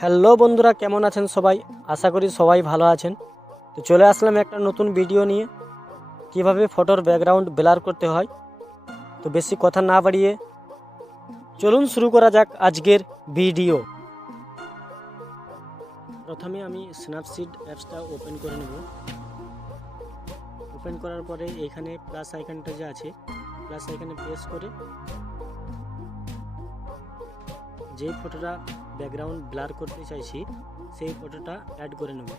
হ্যালো বন্ধুরা, কেমন আছেন সবাই? আশা করি সবাই ভালো আছেন। তো চলে আসলাম একটা নতুন ভিডিও নিয়ে, কিভাবে ফটোর ব্যাকগ্রাউন্ড ব্লার করতে হয়। তো বেশি কথা না বাড়িয়ে চলুন শুরু করা যাক আজকের ভিডিও। প্রথমে আমি স্ন্যাপসিড অ্যাপসটা ওপেন করে নেব। ওপেন করার পরে এখানে প্লাস আইকনটা যে আছে, প্লাস আইকনে প্রেস করে যেই ফটোটা ব্যাকগ্রাউন্ড ব্লার করতে চাইছি সেই ফটোটা অ্যাড করে নেব।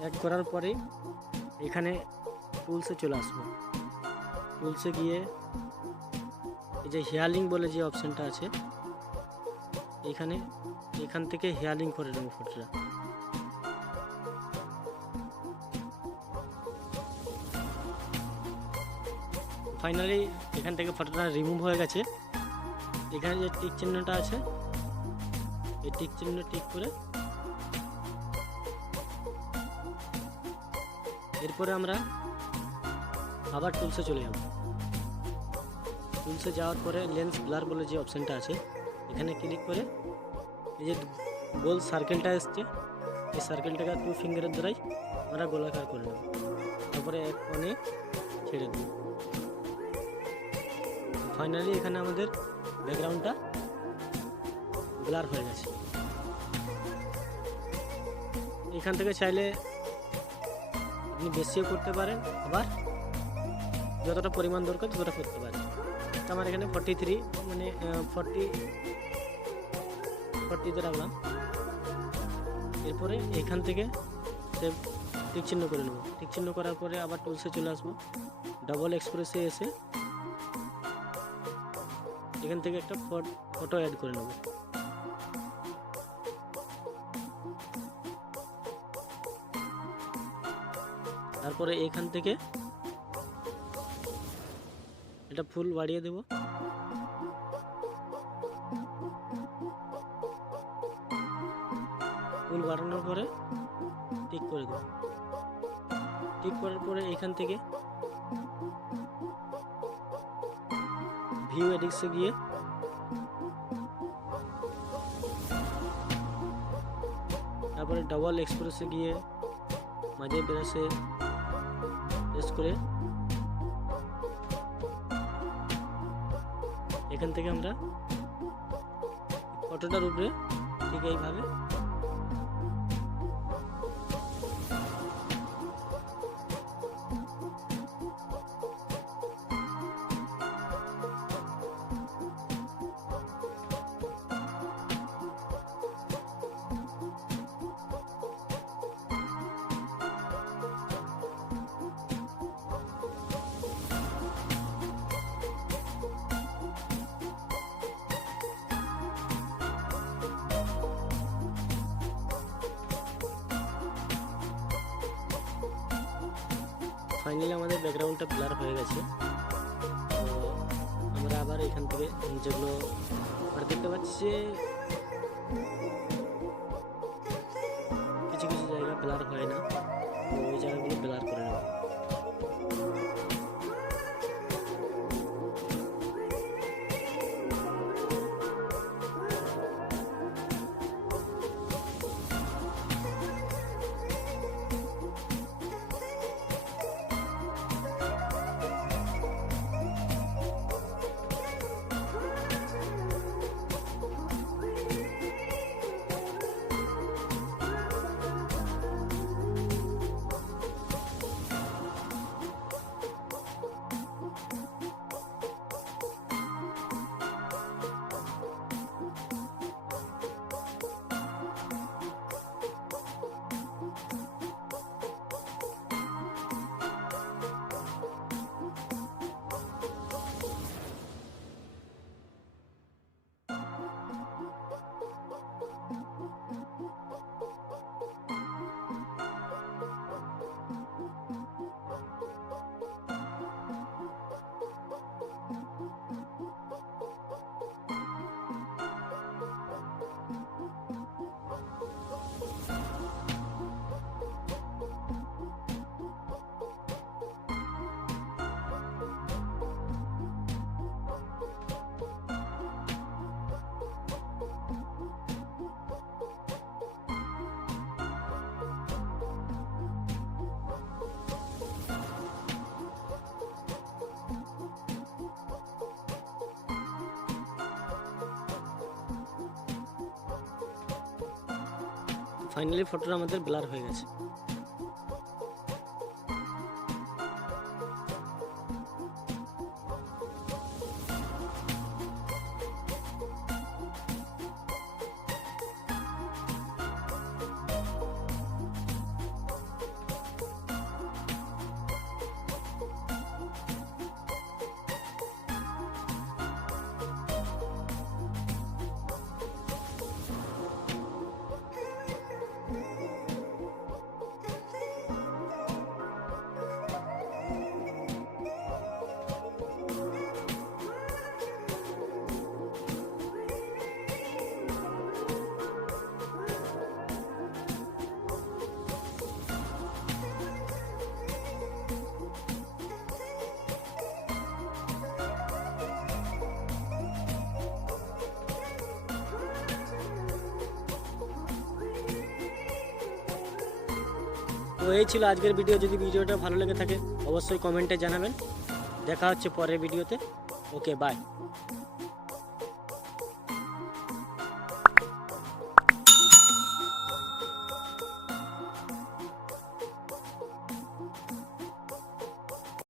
অ্যাড করার পরে এখানে টুলসে চলে আসবো। টুলসে গিয়ে এই যে হেয়ারলিং বলে যে অপশানটা আছে, এখান থেকে হেয়ারলিং করে নেব ফটোটা। ফাইনালি এখান থেকে ফটোটা রিমুভ হয়ে গেছে। এখানে যে টিক চিহ্নটা আছে, এই টিক চিহ্ন টিক করে এরপরে আমরা আবার টুলসে চলে যাব। টুলসে যাওয়ার পরে লেন্স ব্লার বলে যে অপশানটা আছে, এখানে ক্লিক করে এই যে গোল সার্কেলটা এসছে, এই সার্কেলটাকে 2 ফিঙ্গারের দ্বারাই আমরা গোলাকার করে নেব। তারপরে এক কোণে ছেড়ে দেব। ফাইনালি এখানে আমাদের ব্যাকগ্রাউন্ডটা ব্লার হয়ে গেছে। এখান থেকে চাইলে আপনি বেশিও করতে পারেন, আবার যতটা পরিমাণ দরকার ততটা করতে পারেন। আমার এখানে 43 মানে 40 রাখলাম। এরপরে এখান থেকে সেভ টিক চিহ্ন করে নেব। টিক চিহ্ন করার পরে আবার টুলসে চলে আসবো। ডাবল এক্সপ্রেসে এসে এখান থেকে একটা ফটো অ্যাড করে নেব। তারপরে এখান থেকে এটা ফুল বাড়িয়ে দেব। ফুল বাড়ানোর পরে টিক করে দেব। টিক করার পরে এখান থেকে ভিউ এডিটসে গিয়ে তারপরে ডাবল এক্সপ্রেসে গিয়ে মাঝে ব্রাশে প্রেস করে এখান থেকে আমরা ফটোটার উপরে ঠিক এইভাবে ফাইনালি আমাদের ব্যাকগ্রাউন্ডটা ব্লার হয়ে গেছে। তো আমরা আবার এখান থেকে যেগুলো আর দেখতে পাচ্ছি যে কিছু কিছু জায়গা ব্লার হয় না, তো ওই জায়গাগুলো ব্লার করে নেব। ফাইনালি ফটোটা আমাদের ব্লার হয়ে গেছে। তো এই ছিল আজকের ভিডিও। যদি ভিডিওটা ভালো লেগে থাকে অবশ্যই কমেন্টে জানাবেন। দেখা হচ্ছে পরের ভিডিওতে। ওকে, বাই।